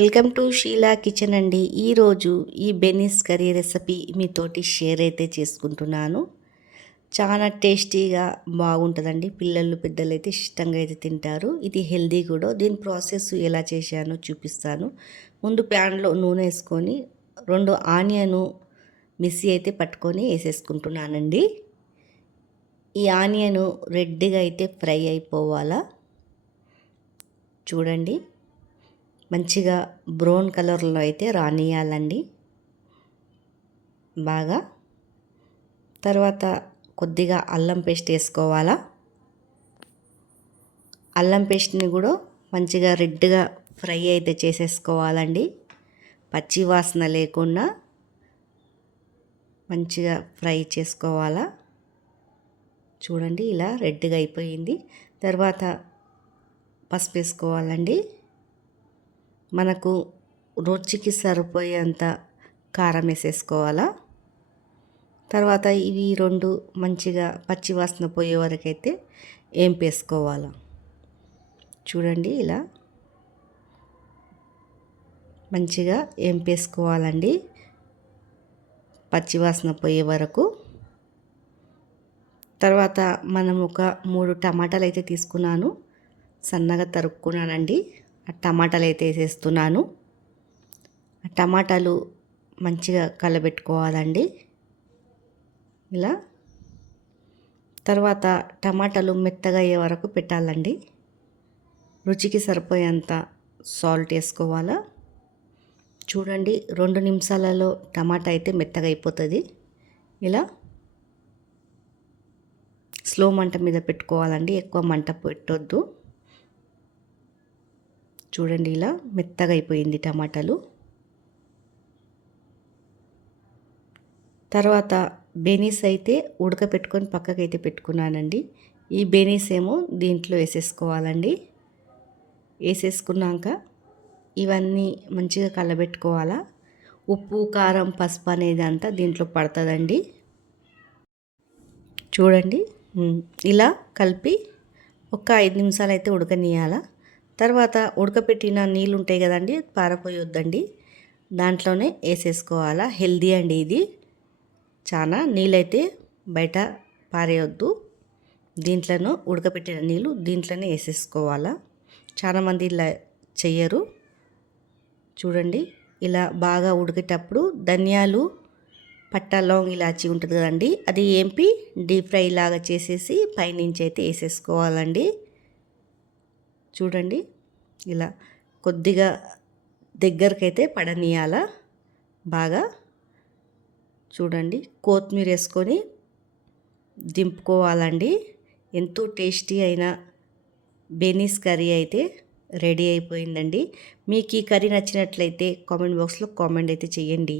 Welcome to Sheela kitchen అండి. ఈరోజు ఈ బెనీస్ కర్రీ రెసిపీ మీతోటి షేర్ అయితే చేసుకుంటున్నాను. చాలా టేస్టీగా బాగుంటుందండి. పిల్లలు పెద్దలు అయితే ఇష్టంగా అయితే తింటారు. ఇది హెల్దీ కూడా. దీని ప్రాసెస్ ఎలా చేశానో చూపిస్తాను. ముందు ప్యాన్లో నూనె వేసుకొని 2 ఆనియన్ మిక్సీ అయితే పట్టుకొని వేసేసుకుంటున్నానండి. ఈ ఆనియన్ రెడ్గా అయితే ఫ్రై అయిపోవాలా. చూడండి, మంచిగా బ్రౌన్ కలర్లో అయితే రానియాలండి బాగా. తర్వాత కొద్దిగా అల్లం పేస్ట్ వేసుకోవాలా. అల్లం పేస్ట్ని కూడా మంచిగా రెడ్గా ఫ్రై అయితే చేసేసుకోవాలండి. పచ్చి వాసన లేకుండా మంచిగా ఫ్రై చేసుకోవాలా. చూడండి, ఇలా రెడ్గా అయిపోయింది. తర్వాత పసుపు వేసుకోవాలండి. మనకు రుచికి సరిపోయేంత కారం వేసేసుకోవాలా. తర్వాత ఇవి 2 మంచిగా పచ్చివాసన పోయే వరకు అయితే వేసుకోవాలా. చూడండి, ఇలా మంచిగా వేసుకోవాలండి పచ్చివాసన పోయే వరకు. తర్వాత మనం ఒక 3 టమాటాలు అయితే తీసుకున్నాను, సన్నగా తరుక్కున్నానండి. ఆ టమాటాలు అయితే వేసేస్తున్నాను. ఆ టమాటాలు మంచిగా కలబెట్టుకోవాలండి ఇలా. తర్వాత టమాటాలు మెత్తగా అయ్యే వరకు పెట్టాలండి. రుచికి సరిపోయేంత సాల్ట్ వేసుకోవాలా. చూడండి, 2 నిమిషాలలో టమాటా అయితే మెత్తగా అయిపోతుంది. ఇలా స్లో మంట మీద పెట్టుకోవాలండి, ఎక్కువ మంట పెట్టొద్దు. చూడండి, ఇలా మెత్తగా అయిపోయింది టమాటాలు. తర్వాత బెనీస్ అయితే ఉడకపెట్టుకొని పక్కకైతే పెట్టుకున్నానండి. ఈ బెనీస్ ఏమో దీంట్లో వేసేసుకోవాలండి. వేసేసుకున్నాక ఇవన్నీ మంచిగా కలబెట్టుకోవాలా. ఉప్పు, కారం, పసుపు అనేది అంతా దీంట్లో పడుతుందండి. చూడండి, ఇలా కలిపి ఒక 5 నిమిషాలు అయితే ఉడకనియాలా. తర్వాత ఉడకపెట్టిన నీళ్ళు ఉంటాయి కదండి, పారపోయొద్దండి, దాంట్లోనే వేసేసుకోవాలా. హెల్దీ అండి ఇది. చాలా నీళ్ళైతే బయట పారేయొద్దు. దీంట్లోనూ ఉడకపెట్టిన నీళ్ళు దీంట్లోనే వేసేసుకోవాలా. చాలామంది ఇలా చెయ్యరు. చూడండి, ఇలా బాగా ఉడికేటప్పుడు ధనియాలు, పట్టా, లవంగ్, ఇలాచి ఉంటుంది కదండి, అది ఏంపి డీప్ ఫ్రై లాగా చేసేసి పైనుంచి అయితే వేసేసుకోవాలండి. చూడండి, ఇలా కొద్దిగా దగ్గరకైతే పడనీయాల బాగా. చూడండి, కొత్తిమీర వేసుకొని దింపుకోవాలండి. ఎంతో టేస్టీ అయిన బెనీస్ కర్రీ అయితే రెడీ అయిపోయిందండి. మీకు ఈ కర్రీ నచ్చినట్లయితే కామెంట్ బాక్స్లో కామెంట్ అయితే చేయండి.